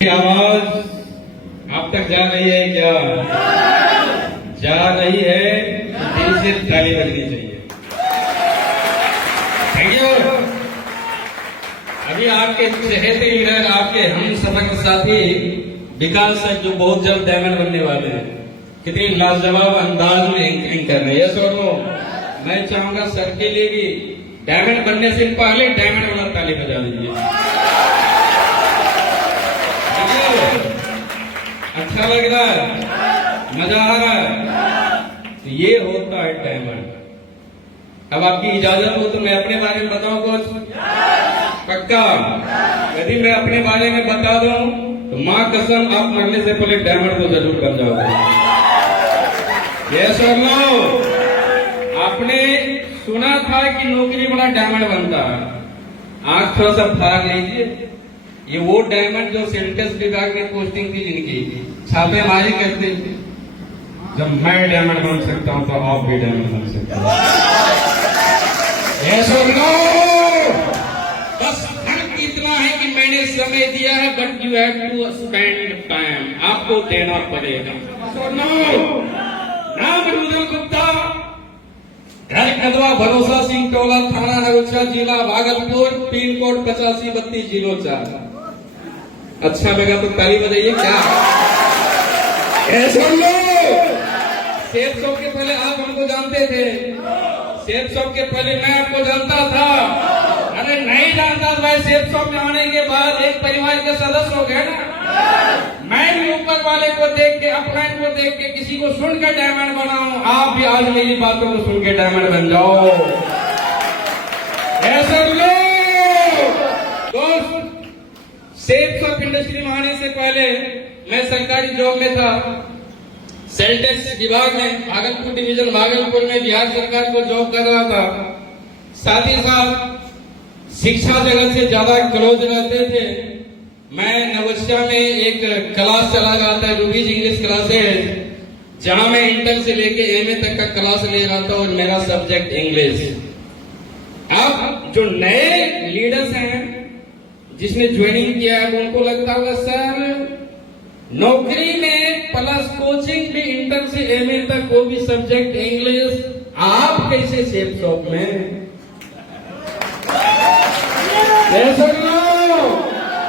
आवाज आप तक जा रही है क्या? जा रही है तो दिल से ताली बजनी चाहिए। Thank you. अभी आपके चहेते लीडर, आपके हम सफर साथी विकास सर, जो बहुत जल्द डायमंड बनने वाले हैं, कितनी लाजवाब अंदाज में एंकरिंग कर रहे हैं। यस और नो? मैं चाहूंगा सर के लिए भी डायमंड बनने से पहले डायमंड वाला ताली बजा दीजिए। अच्छा लग रहा है? मजा आ रहा है? तो ये होता है डायमंड। अब आपकी इजाजत हो तो मैं अपने बारे में बताऊं कुछ? पक्का? यदि मैं अपने बारे में बता दूं तो मां कसम आप मरने से पहले डायमंड को जरूर बन जाओगे। यस और नो? आपने सुना था कि नौकरी वाला डायमंड बनता है। आंख थोड़ा सा फाड़ लीजिए। ये वो डायमंड जो सेंटर्स विभाग में पोस्टिंग थी, जिनकी छापेमारी करते थे। जब मैं डायमंड बन सकता हूं तो आप भी डायमंड बन सकते हैं। यस और नो? बस फर्क इतना है कि मैंने समय दिया है, but you have to spend time. आपको देना पड़ेगा। नाम रुदल गुप्ता, घर कदवा, भरोसा सिंह टोला, थाना नरोचा, जिला भागलपुर, पिन कोड 853204। अच्छा लगा तो ताली बजाइए। क्या सुन लो? सेफ शॉप के पहले आप हमको जानते थे। सेफ शॉप के पहले मैं आपको जानता था। अरे नहीं जानता था भाई, सेफ शॉप में आने के बाद एक परिवार के सदस्य हो गए ना। मैं भी ऊपर वाले को देख के, अपलाइन को देख के, किसी को सुनकर डायमंड बनाऊं। आप भी आज मेरी बातों को सुन के डायमंड बन जाओ। ऐसा दोस्त, सेफ शॉप इंडस्ट्री में आने से पहले मैं सरकारी जॉब में था। सेल टैक्स विभाग में, भागलपुर डिवीजन, भागलपुर में बिहार सरकार को जॉब कर रहा था। साथ ही साथ शिक्षा जगत से ज्यादा क्लोज रहते थे। मैं नवोदया में एक क्लास चला रहा था, रूबीज इंग्लिश क्लासेस, जहां मैं इंटर से लेके एमए तक का क्लास ले रहा था और मेरा सब्जेक्ट इंग्लिश। अब जो नए लीडर्स हैं, जिसने ज्वाइनिंग किया है, उनको लगता होगा सर नौकरी में प्लस कोचिंग में इंटर से एमए तक वो भी सब्जेक्ट इंग्लिश, आप कैसे सेफ शॉप में?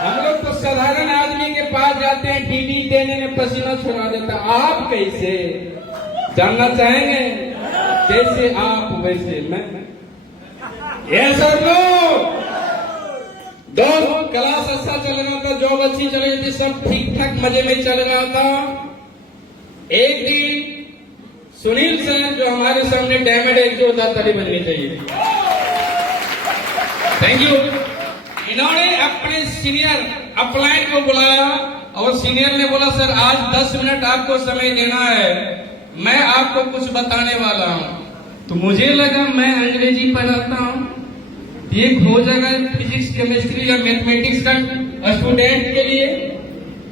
हम लोग तो साधारण आदमी के पास जाते हैं, डीडी देने में पसीना छुड़ा देता। आप कैसे? जानना चाहेंगे? जैसे आप वैसे मैं। ऐसा लोग दोस्त, क्लास अच्छा चल रहा था, जॉब अच्छी चल रही थी, सब ठीक ठाक मजे में चल रहा था। एक दिन सुनील सर, जो हमारे सामने डायमंड, एक जोरदार ताली बजनी चाहिए। Thank you. इन्होंने अपने सीनियर अपलाइन को बुलाया और सीनियर ने बोला सर आज 10 मिनट आपको समय देना है, मैं आपको कुछ बताने वाला हूं। तो मुझे लगा मैं अंग्रेजी पढ़ाता हूं, एक हो जाएगा फिजिक्स, केमिस्ट्री या मैथमेटिक्स का स्टूडेंट के लिए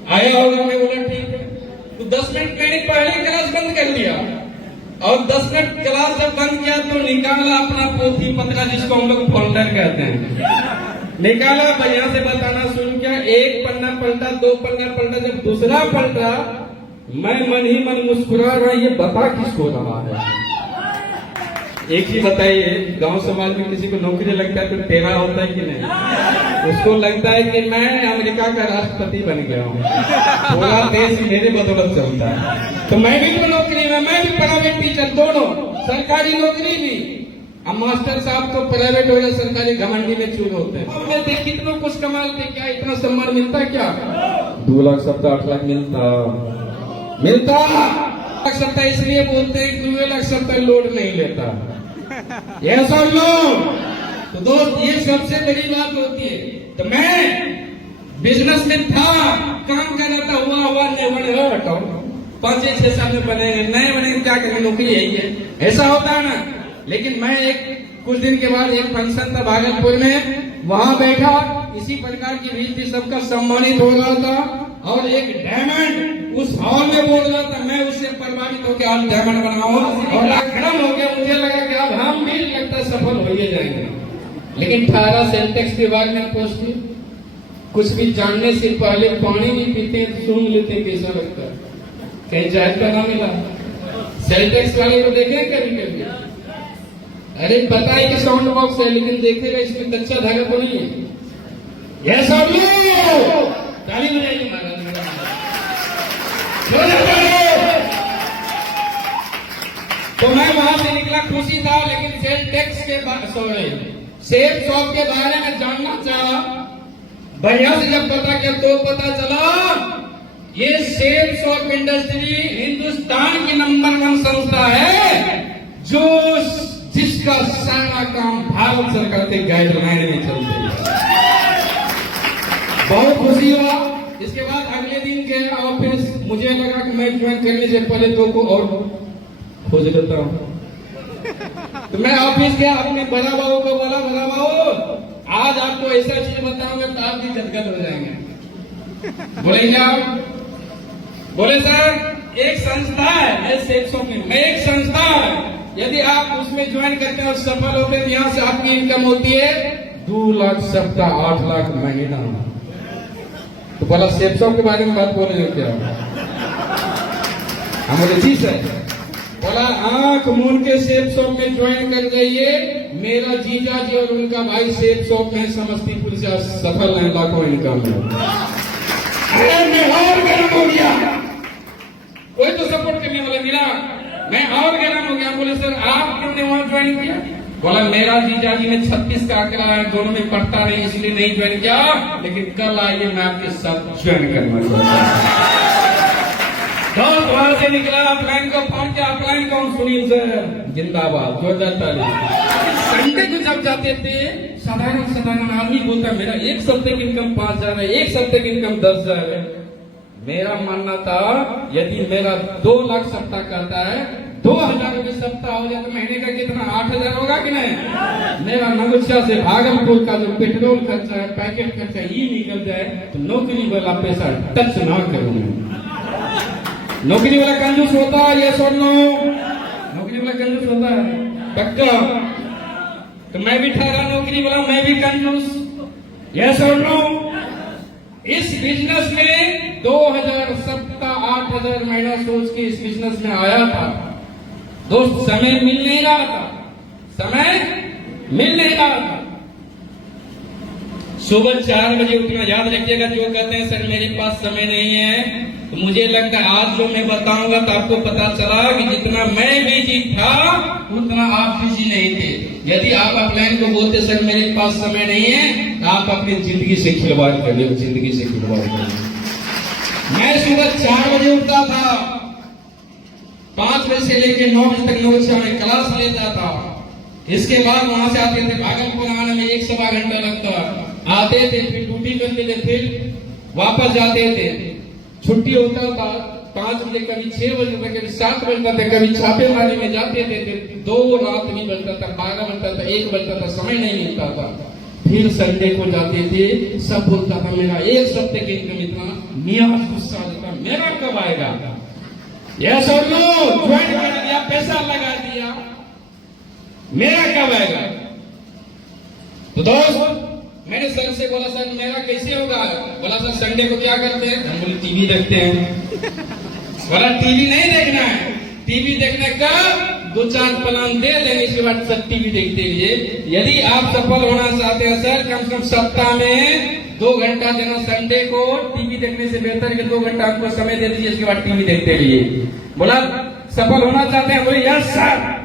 आया होगा। मैं बोला ठीक है। तो 10 मिनट मैंने पहले क्लास बंद कर दिया और 10 मिनट क्लास जब बंद किया तो निकाला अपना पोथी पत्रा, जिसको हम लोग फोल्डर कहते हैं, निकाला। भैया से बताना सुन क्या, एक पन्ना पलटा, 2 पन्ना पलटा, जब दूसरा पलटा मैं मन ही मन मुस्कुरा रहा, ये बता किसको रहा है? एक ही बताइए, गांव समाज में किसी को नौकरी लगता है तो तेरा होता है कि नहीं? उसको लगता है कि मैं अमेरिका का राष्ट्रपति बन गया हूँ, पूरा देश मेरे बदौलत चलता है। तो मैं भी तो नौकरी में, मैं भी प्राइवेट टीचर, दोनों, सरकारी नौकरी भी। अब मास्टर साहब तो प्राइवेट हो या सरकारी घमंडी में चूर होते हैं। हमने देख कितना कुछ कमाते, क्या इतना सम्मान मिलता क्या? 2 लाख 7-8 लाख मिलता। सत्ता इसलिए बोलते हैं कि 2 लाख सत्ता लोड नहीं लेता। ये सब लोग तो दोस्त, ये सबसे बड़ी बात होती है। तो मैं बिजनेस में था, काम कर रहा था, हुआ नहीं बने हटाओ, 5-6 साल में बने नए बने, क्या करें, नौकरी यही है, ऐसा होता है ना। लेकिन मैं कुछ दिन के बाद एक फंक्शन था भागलपुर में, वहां बैठा, इसी प्रकार की रीत भी सबका सम्मानित हो रहा था और एक डायमंड उस हॉल में बोल रहा था। मैं उससे प्रभावित होकर आज डायमंड बनाऊं और खड़ा हो गया। मुझे लगा कि अब हम भी लगता सफल हो ही जाएंगे। लेकिन 18 सेल टैक्स विभाग में पोस्ट कुछ भी जानने से पहले पानी भी पीते हैं तो सुन लेते हैं कैसा लगता है, कहीं जायद का ना मिला। सेल्टेक्स वाले को देखे कभी कभी, अरे पता है कि साउंड बॉक्स है लेकिन देखेगा इसमें कच्चा धागा तो नहीं है। यह सब ताली बजाइए महाराज। तो मैं वहां से निकला, खुशी था, लेकिन सेल्टेक्स के सेफ शॉप के बारे में जानना चाहा। बढ़िया से जब पता किया तो पता चला ये सेफ शॉप इंडस्ट्री हिंदुस्तान की नंबर 1 संस्था है जो जिसका सारा काम भारत सरकार के गाइडलाइन में चलते है। बहुत खुशी हुआ। इसके बाद अगले दिन गया ऑफिस, मुझे लगा कि मैं ज्वाइन करने से पहले तो को और खोज लेता हूँ। तो मैं ऑफिस गया, अपने बड़ा बाबू को बोला, बड़ा बाबू आज आपको ऐसा चीज बताऊंगा तो आप भी गदगद हो जाएंगे। बोले क्या? बोले सर एक संस्था है, मैं एक संस्था है, यदि आप उसमें ज्वाइन करते हैं और सफल होते हैं तो यहाँ से आपकी इनकम होती है 2 लाख सप्ताह 8 लाख महीना। तो बोला सेप्सो के बारे में बात बोले जो क्या? हम बोले जी सर। बोला आंख मूंद के सेफ शॉप में ज्वाइन कर जाइए, मेरा जीजा जी और उनका भाई सेफ शॉप में समस्तीपुर से सफल है, लाखों इनकम है। अरे मैं और गर्म हो गया, कोई तो सपोर्ट करने वाला मिला, मैं और गर्म हो गया। बोले सर आप क्यों ने वहां ज्वाइन किया? बोला मेरा जीजा जी ने 36 का आंकड़ा है, दोनों में पढ़ता नहीं इसलिए नहीं ज्वाइन किया, लेकिन कल आइए मैं आपके साथ ज्वाइन करना चाहता हूँ। बहुत वहां से निकला, अपलाइन को पहुंच गया। अपलाइन कौन? सुनील सर जिंदाबाद, जोरदार ताली। संडे को जब जाते थे साधारण आदमी बोलता मेरा एक सप्ताह की इनकम 5,000 है, एक सप्ताह की इनकम 10,000 है। मेरा मानना था यदि मेरा 2 लाख सप्ताह करता है, 2,000 रुपये सप्ताह हो जाए तो महीने का कितना 8,000 होगा कि नहीं? मेरा नगुच्छा से भागलपुर का जो पेट्रोल खर्चा है, पैकेट खर्चा ये निकल जाए तो नौकरी वाला पैसा टच ना करूंगा। नौकरी वाला कंजूस होता है, ये सुन लो, नौकरी वाला कंजूस होता है पक्का। तो मैं भी ठहरा नौकरी वाला, मैं भी कंजूस, ये सुन लो। इस बिजनेस में 2,000 सप्ताह 8,000 महीना सोच के इस बिजनेस में आया था। दोस्त समय मिल नहीं रहा था, समय मिल नहीं रहा था। सुबह 4 बजे उठना, याद रखिएगा जो कहते हैं सर मेरे पास समय नहीं है, तो मुझे लगता है आज जो मैं बताऊंगा तो आपको पता चला कि जितना मैं बिजी था उतना आप बिजी नहीं थे। यदि आप अपलाइन को बोलते सर मेरे पास समय नहीं है, तो आप अपनी जिंदगी से खिलवाड़ कर लो, जिंदगी से खिलवाड़ कर लो। मैं सुबह 4 बजे उठता था, 5 बजे से लेकर 9 बजे तक 9 से मैं क्लास लेता था। इसके बाद वहां से आते थे, भागलपुर आने में 1-1.25 घंटा लगता। आते थे फिर ड्यूटी करते थे, फिर वापस जाते थे। छुट्टी होता था 5 बजे, कभी 6 बजे तक, कभी 7 बजता था, कभी छापेमारी में जाते थे, 2 रात नहीं बजता था, 12 बजता था, 1 बजता था, समय नहीं मिलता था। फिर संडे को जाते थे, सब बोलता था मेरा एक सप्ताह की इनकम इतना, मियां गुस्सा आ जाता मेरा कब आएगा? यह सब लोग ज्वाइन कर दिया, पैसा लगा दिया, मेरा कब आएगा? तो दोस्त मैंने सर से बोला सर मेरा कैसे होगा? बोला सर संडे को क्या करते हैं? हम बोले टीवी देखते हैं। बोला टीवी नहीं देखना है, टीवी देखने का 2-4 प्लान दे देंगे, इसके बाद सर टीवी देखते रहिए। यदि आप सफल होना चाहते हैं सर, कम से कम सप्ताह में 2 घंटा देना संडे को, टीवी देखने से बेहतर कि 2 घंटा आपको समय दे दीजिए, इसके बाद टीवी देखते रहिए। बोला सफल होना चाहते हैं? बोले यस सर।